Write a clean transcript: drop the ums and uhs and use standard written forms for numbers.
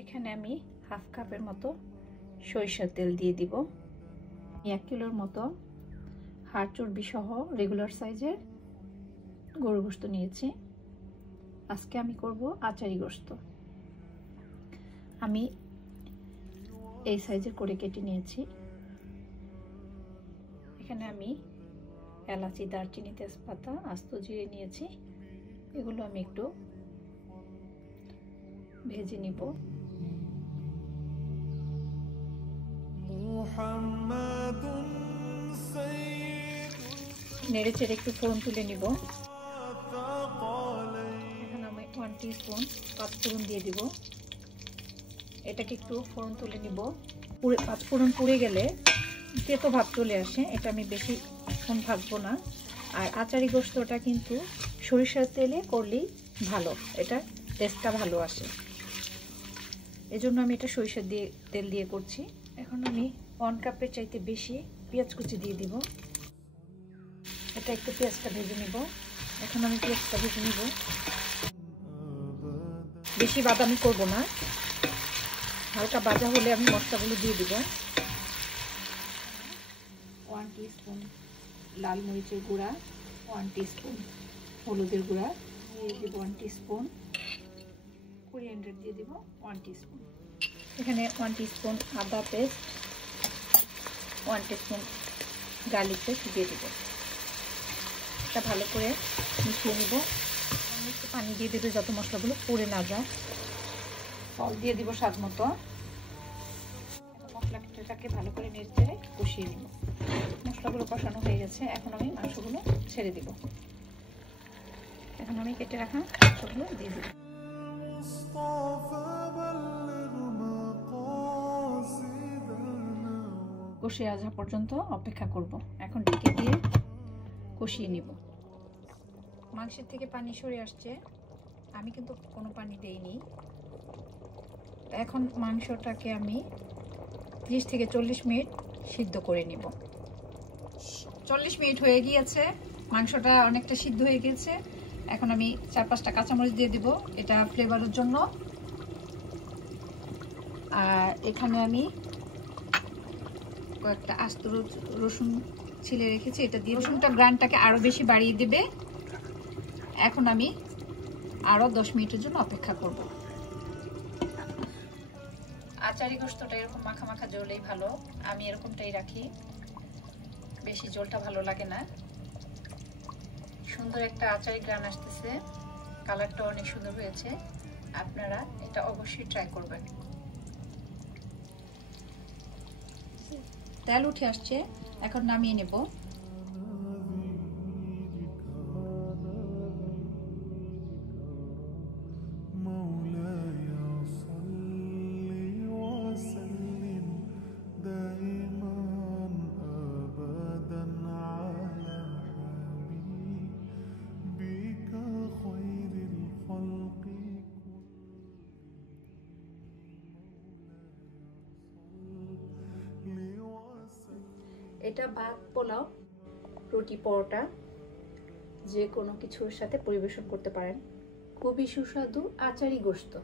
এখানে আমি হাফ কাপের মতো সরিষার তেল দিয়ে দিব। 1 কিলোর মতো হাড় চর্বি সহ রেগুলার সাইজের গরুর গোশত নিয়েছি। আজকে আমি করব আচারি গোশত। আমি এই সাইজের করে কেটে নিয়েছি। এখানে আমি এলাচি, দারচিনি, তেজপাতা, আস্ত জিরে নিয়েছি। এগুলো আমি একটু ভেজে নিব। নেড়ে চেড়ে একটু ফোড়ন তুলে নিব। এখন আমি 1 টিস্পুন পাঁচফোড়ন দিয়ে দিব। এটাকে একটু ফোড়ন তুলে নিব। পাঁচফোড়ন পুড়ে গেলে তেতো ভাব চলে আসে, এটা আমি বেশিক্ষণ ভাজবো না। আর আচারি গোশতটা কিন্তু সরিষার তেলে করলেই ভালো, এটা টেস্টটা ভালো আসে। এজন্য আমি এটা সরিষার তেল দিয়ে করছি। এখন আমি 1 কাপের চাইতে বেশি পেঁয়াজ কুচি দিয়ে দিব। এটা একটু পেঁয়াজটা ভেজে নিব। এখন আমি পেঁয়াজটা ভেজে নিব। বেশি বাদামি করব না, হালকা ভাজা হলে আমি মশলাগুলো দিয়ে দিব। 1 টিস্পুন লাল মরিচের গুঁড়া, 1 টিস্পুন হলুদের গুঁড়া দিয়ে দিব, 1 টিস্পুন কোরিয়ান্ডার দিয়ে দিব, 1 টিস্পুন। এখানে 1 টিস্পুন আদা পেস্ট, 1 টিস্পুন গার্লিক পেস্ট দিয়ে দিব। এটা ভালো করে মিশিয়ে নিব। একটু পানি দিয়ে দেবে যত মশলাগুলো পুড়ে না যায়। সল্ট দিয়ে দিব স্বাদ মতো। মশলাটাকে ভালো করে নেড়ে কষিয়ে নিব। মশলাগুলো কষানো হয়ে গেছে। এখন আমি মাংসগুলো ছেড়ে দিব। এখন আমি কেটে রাখা মাংসগুলো দিয়ে দিব। কষিয়ে আসা পর্যন্ত অপেক্ষা করব। এখন ঢেকে দিয়ে কষিয়ে নিব। মাংসের থেকে পানি সরে আসছে, আমি কিন্তু কোনো পানি দেইনি। এখন মাংসটাকে আমি 30 থেকে 40 মিনিট সিদ্ধ করে নিব। 40 মিনিট হয়ে গিয়েছে, মাংসটা অনেকটা সিদ্ধ হয়ে গেছে। এখন আমি 4-5টা কাঁচামরিচ দিয়ে দিব, এটা ফ্লেভারের জন্য। আর এখানে আমি কয়েকটা আস্ত রসুন ছিলে রেখেছি, এটা দিয়ে রসুনটা গ্রানটাকে আরো বেশি বাড়িয়ে দেবে। এখন আমি আরো 10 মিনিটের জন্য অপেক্ষা করব। আচারি গোশতটা এরকম মাখা মাখা ঝোলেই ভালো, আমি এরকমটাই রাখি, বেশি ঝোলটা ভালো লাগে না। সুন্দর একটা আচারি গ্রান আসতেছে, কালারটা অনেক সুন্দর হয়েছে। আপনারা এটা অবশ্যই ট্রাই করবেন। তেল উঠে আসছে, এখন নামিয়ে নেব। এটা ভাত, পোলাও, রুটি, পরোটা যে কোনো কিছুর সাথে পরিবেশন করতে পারেন। খুবই সুস্বাদু আচারি গোশত।